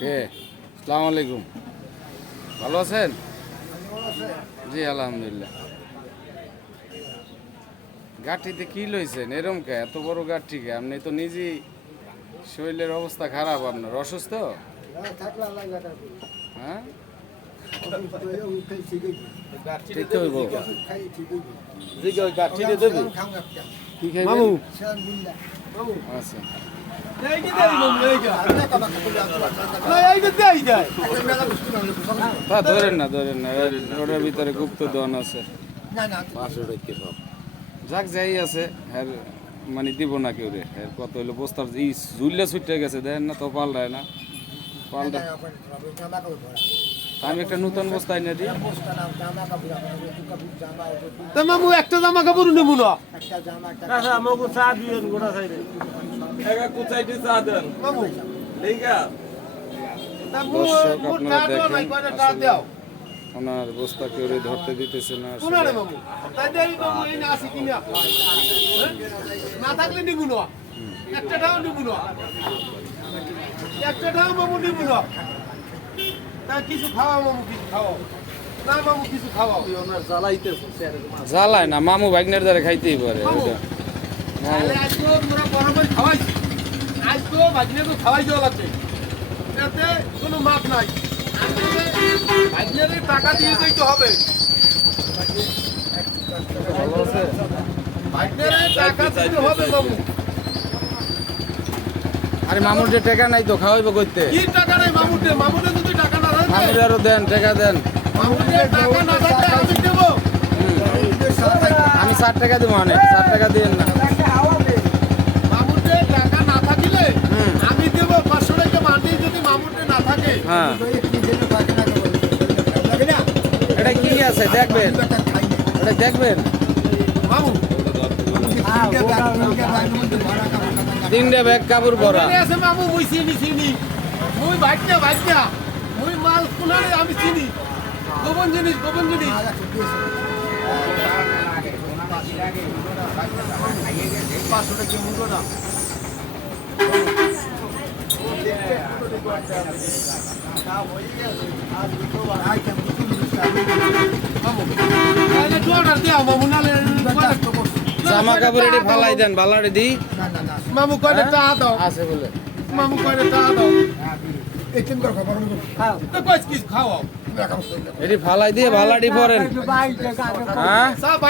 কে আসসালামু আলাইকুম, ভালো আছেন? জি আলহামদুলিল্লাহ। গাঠিতে কি লইছেন এরম কে? এত বড় গাঠি কে? আপনি তো নিজেই শরীরের অবস্থা খারাপ, আপনার অসুস্থ? হ্যাঁ ঠিক হইব। কি খাইবেন? আচ্ছা তা ধরেন না ওটার ভিতরে গুপ্ত ধন আছে। যাক যাই আছে হ্যাঁ, মানে দিব না কেউ রে। হ্যাঁ কত হইলো বস্তার ই ঝুললে ছুটে গেছে, দেখেন না তো পাল্টায় না পাল্টা। আমি একটা নতুন বস্তা এনে দিই। মামু একটা জামা কাপড় নেবো না। দর্শক আপনারা দেখেন ওনার বস্তা কেউ ধরতে দিতেছে না। না থাকলে নিবো না, একটাও নিবো না, একটাও মামু নিবো না। কিছু খাওয়া মামু, কিছু খাওয়া না মামু, কিছু খাওয়া জ্বালায় না মামু ভাগ্নের দ্বারা খাইতেই পারে। খাওয়াইছি আজ তো ভাগ্নে তো খাওয়াই দেওয়া লাগবে, এতে কোনো মাপ নাই। ভাগ্নের টাকা দিয়ে দিতে হবে, ভালো আছে? ভাগ্নের টাকা দিতে হবে মামু। আরে মামুর যে টাকা নাই তো খাওয়াইবো করতে। কি টাকা নাই মামুতে? মামুতে যদি টাকা না থাকে মামুর আরো দেন, টাকা দেন। মামুতে টাকা না থাকলে আমি দেবো। আমি 60 টাকা দিব, অনেক 60 টাকা দিন না। মামুতে টাকা না থাকলে আমি দেবো 500 টাকা মাটি, যদি মামুতে না থাকে। হ্যাঁ এটা কি আছে দেখবেন, এটা দেখবেন। মামু 3টা ব্যাগ কাপড় ভরা। আছে মামু, মুই চিনি মুই ভাগ্যা মুই মাল কোনারে আমি চিনি। গোপন জিনিস জামা কাপড় এটি ফালাই দেন, বালাড়ি দি। মামু কয়টা টাকা দাও, আছে বলে মামু কয়টা টাকা দাও। কিছু খাওয়াও, এটি ফালাই দিয়ে বালাড়ি পরেন। হ্যাঁ ভাই